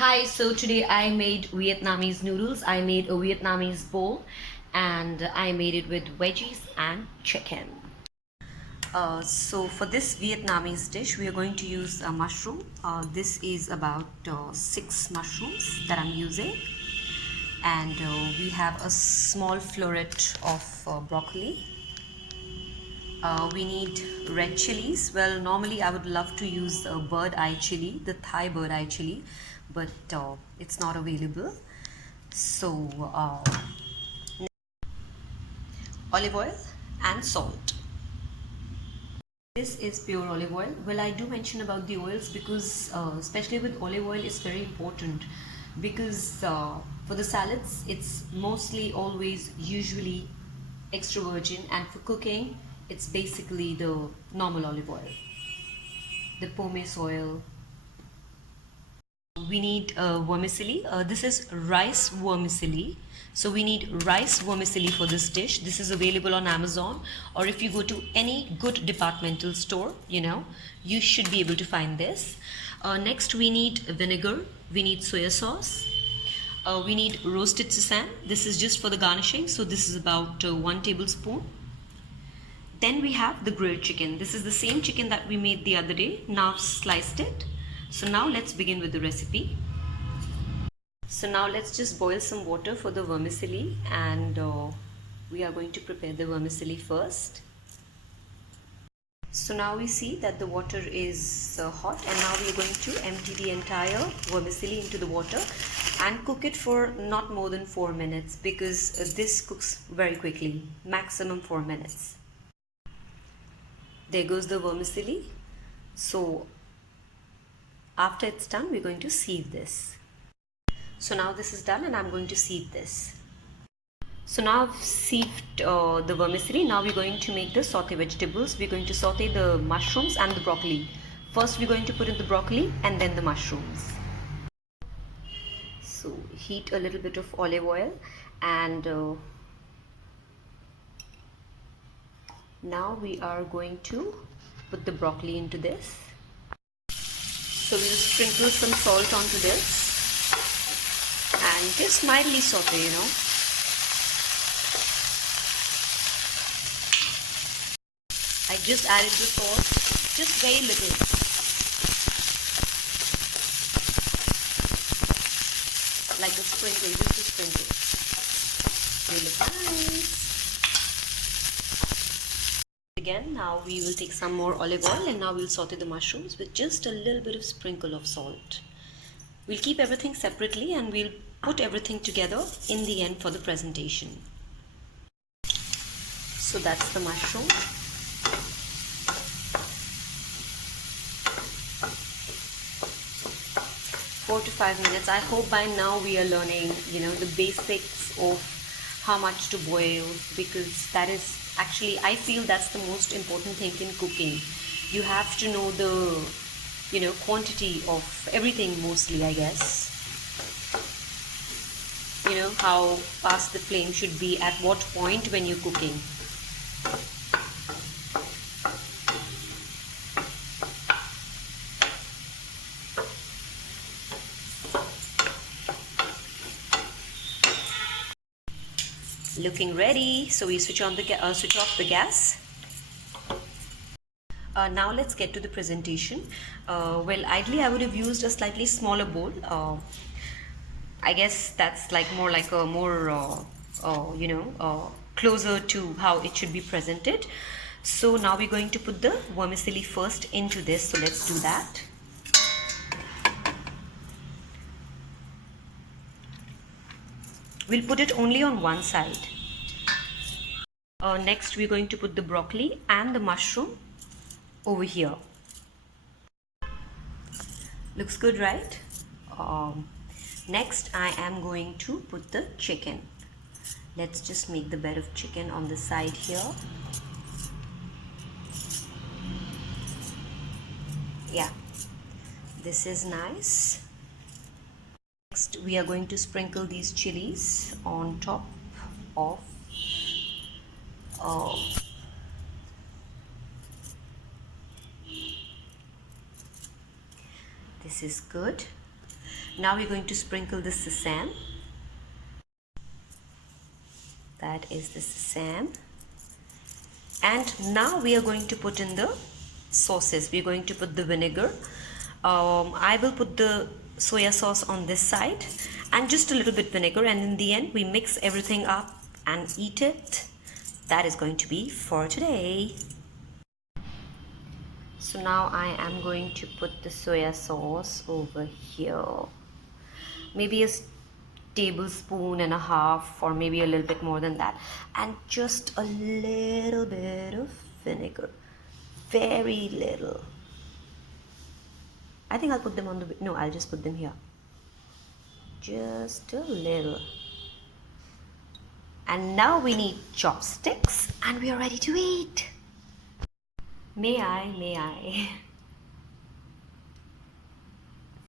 Hi, so today I made Vietnamese noodles. I made a Vietnamese bowl and I made it with veggies and chicken. So for this Vietnamese dish, we are going to use a mushroom. This is about 6 mushrooms that I'm using. And we have a small floret of broccoli. We need red chilies. Well, normally I would love to use bird eye chili, the Thai bird eye chili, but it's not available. So, olive oil and salt. This is pure olive oil. Well, I do mention about the oils because, especially with olive oil, it's very important because for the salads, it's mostly always usually extra virgin, and for cooking, it's basically the normal olive oil, the pomace oil. We need vermicelli. This is rice vermicelli. So we need rice vermicelli for this dish. This is available on Amazon, or if you go to any good departmental store, you should be able to find this. Next, we need vinegar. We need soya sauce. We need roasted sesame. This is just for the garnishing. So this is about 1 tablespoon. Then we have the grilled chicken. This is the same chicken that we made the other day. Now I've sliced it. So now let's begin with the recipe. So now let's just boil some water for the vermicelli, and we are going to prepare the vermicelli first. So now we see that the water is hot, and now we are going to empty the entire vermicelli into the water and cook it for not more than 4 minutes because this cooks very quickly, maximum 4 minutes. There goes the vermicelli. So after it's done, we're going to sieve this. So now this is done and I'm going to sieve this. So now I've sieved the vermicelli. Now we're going to make the sauté vegetables. We're going to saute the mushrooms and the broccoli. First we're going to put in the broccoli and then the mushrooms. So heat a little bit of olive oil, and now we are going to put the broccoli into this. So we'll sprinkle some salt onto this and just mildly saute, I just added the salt, just very little. Like a sprinkle, just a sprinkle. They look nice. Again, now we will take some more olive oil, and now we'll saute the mushrooms with just a little bit of sprinkle of salt. We'll keep everything separately and we'll put everything together in the end for the presentation. So that's the mushroom. Four to 5 minutes. I hope by now we are learning, the basics of how much to boil, because that is actually, I feel that's the most important thing in cooking. You have to know the, quantity of everything mostly, I guess. How fast the flame should be at what point when you're cooking. Looking ready, so we switch off the gas. Now let's get to the presentation. Well, ideally I would have used a slightly smaller bowl. I guess that's more like a more closer to how it should be presented. So now we're going to put the vermicelli first into this. So let's do that. We'll put it only on one side. Next we're going to put the broccoli and the mushroom over here. Looks good, right? Next I am going to put the chicken. Let's just make the bed of chicken on the side here. Yeah, this is nice. Next we are going to sprinkle these chilies on top of this is good. Now we're going to sprinkle the sesame. That is the sesame. And now we are going to put in the sauces. We're going to put the vinegar. I will put the soya sauce on this side and just a little bit vinegar, and in the end we mix everything up and eat it. That is going to be for today. So now I am going to put the soya sauce over here. Maybe a tablespoon and a half, or maybe a little bit more than that, and just a little bit of vinegar. Very little. I think I'll put them on the, no, I'll just put them here. Just a little. And now we need chopsticks and we are ready to eat. May I?